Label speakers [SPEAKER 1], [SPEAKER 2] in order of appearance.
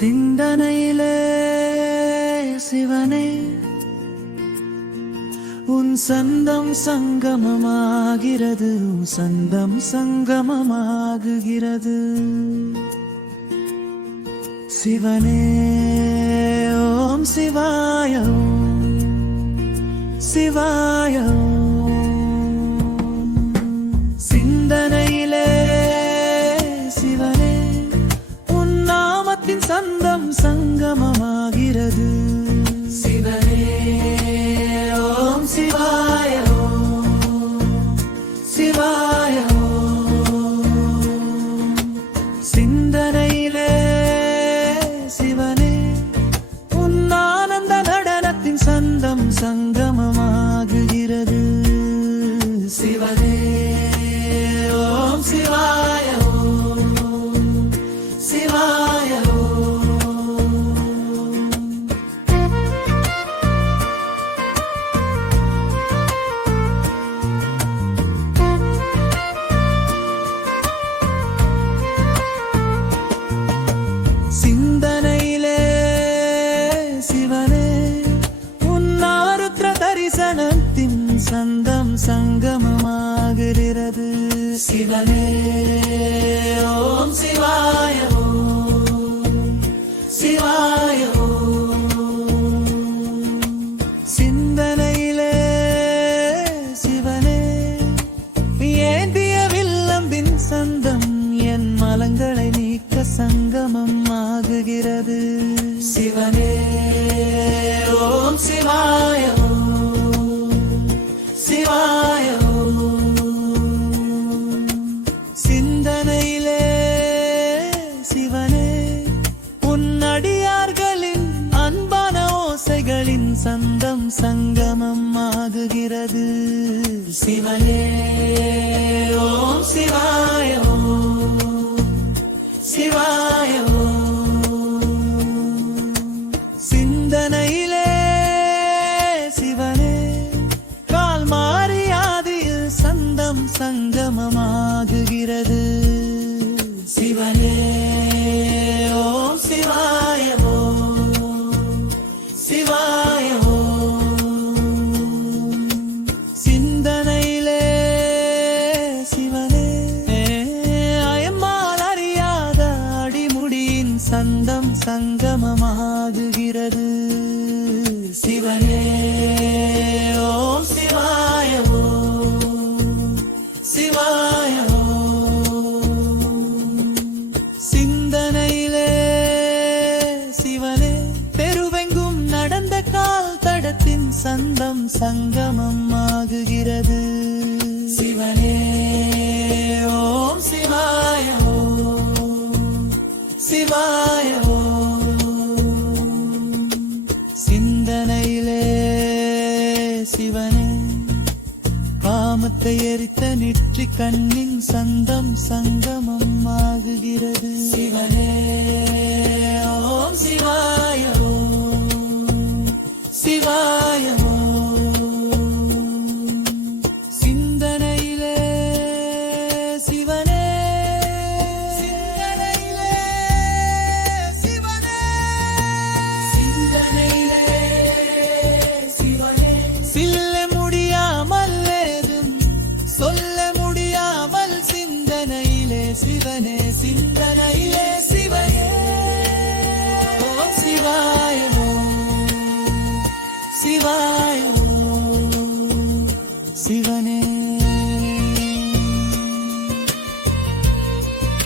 [SPEAKER 1] சிந்தனையிலே சிவனே உன் சந்தம் சங்கமமாகிறது உன் சந்தம் சங்கமமாகுகிறது. சிவனே ஓம் சிவாயம் சிவாயம் சிந்தனையிலே சிவனே உன் ஆனந்த நடனத்தின் சந்தம் சங்கமமா சிந்தனையிலே சிவனே உன்னாருத்ர தரிசனத்தின் சந்தம் சங்கமமாகிறது சிவனே ஓம் சிவாய ஓம் சிவாய. சந்தம் சங்கமம் ஆகுகிறது. சிவனே ஓம் சிவா. சந்தம் சங்கமமாகுகிறது. சிவனே ஓம் சிவாயோ சிவாயோ சிந்தனையிலே சிவனே பெருவெங்கும் நடந்த கால் தடத்தின் சந்தம் சங்கமம் காமத்தை எரித்த நெற்றி கண்ணின் சந்தம் சங்கமம் ஆகுகிறது. சிவனே ஓம் சிவாயோ சிவனே சிந்தனையிலே சிவனே. ஓம் சிவாய ஓம் சிவாய